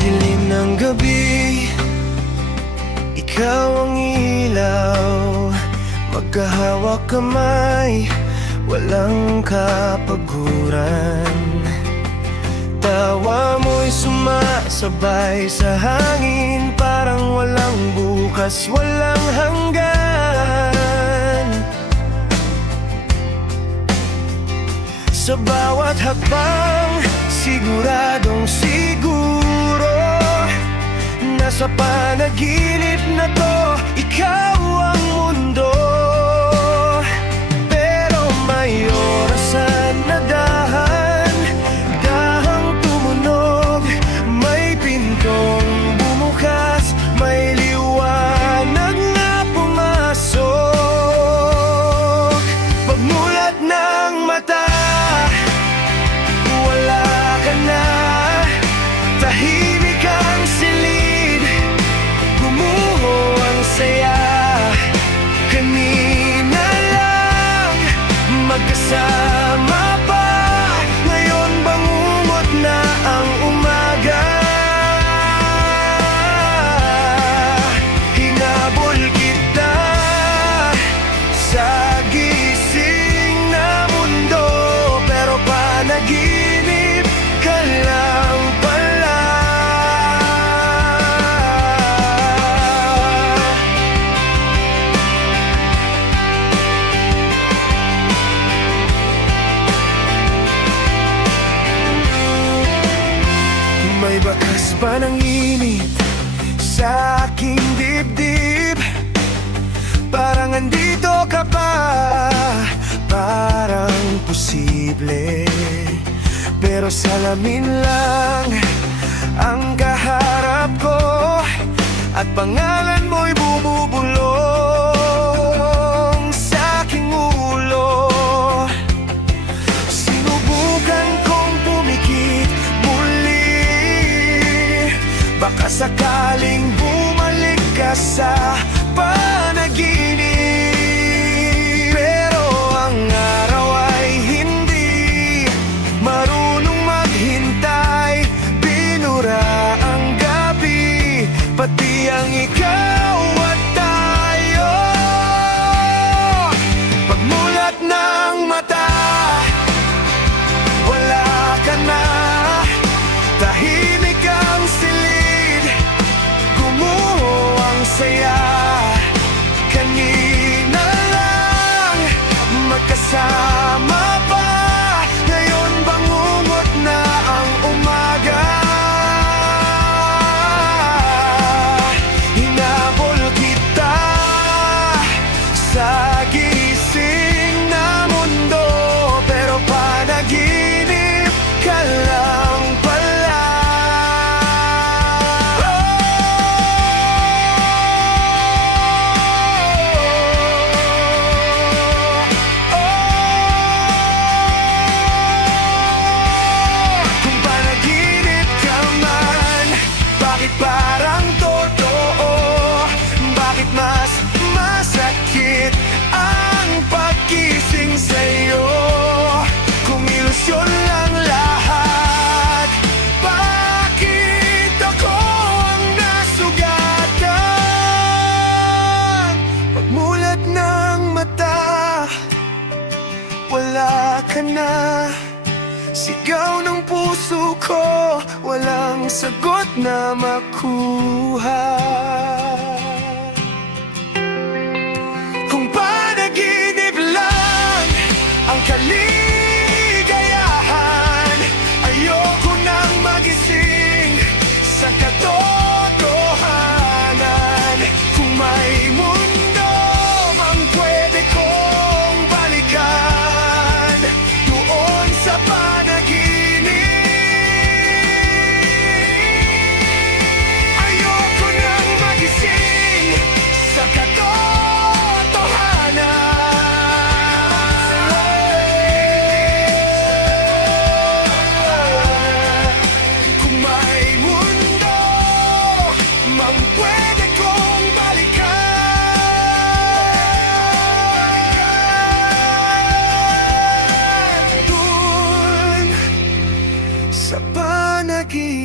dilim ng gabi, ikaw ang ilaw. Magkahawak kamay, walang kapaguran. Tawa mo'y sumasabay sa hangin, parang walang bukas, walang hanggan. Sa bawat hakbang, siguradong siguro, nasa panaginip na to, ikaw ang mundo. Pero may orasan na dahang tumunog, may pintong bumukas, may liwanag na pumasok. Pagmulat ng mata, wala ka na, tahimik ang silid, gumuho ang saya. Kanina lang magkasama pa, ngayon bangungot na ang umaga. Hinabol kita sa gising na mundo, pero panaginip ka lang pala. May bakas pa ng init sa aking dibdib, parang andito ka pa, parang posible. Pero salamin lang ang kaharap ko, at pangalan mo'y bumubulong sa aking ulo. Sinubukan kong pumikit muli, baka sakaling bumalik ka sa panaginip. Pero ang araw ay hindi marunong maghintay, binura ang gabi, pati ang ikaw at tayo. Pagmulat ng mata, wala ka na, tahimik ang silid, gumuho ang saya. Kanina lang magkasama pa, ngayon bangungot na ang umaga. Hinabol kita sa gising na mundo, pero panaginip ka lang pala. Kung panaginip ka man, bakit parang totoo? Bakit mas masakit ang pagkising sa'yo? Kung ilusyon lang lahat, bakit ako ang nasugatan? Pagmulat ng mata, wala ka na, sigaw ng puso ko, walang sagot na makuha. Kung panaginip lang ang kaligayahan, ayoko nang magising sa katotohanan. Kung may mundo mang pwede kong balikan, doon sa panaginip. Ayoko nang magising sa katotohanan. Kung may mundo mang pwede kong balikan, dun sa panaginip.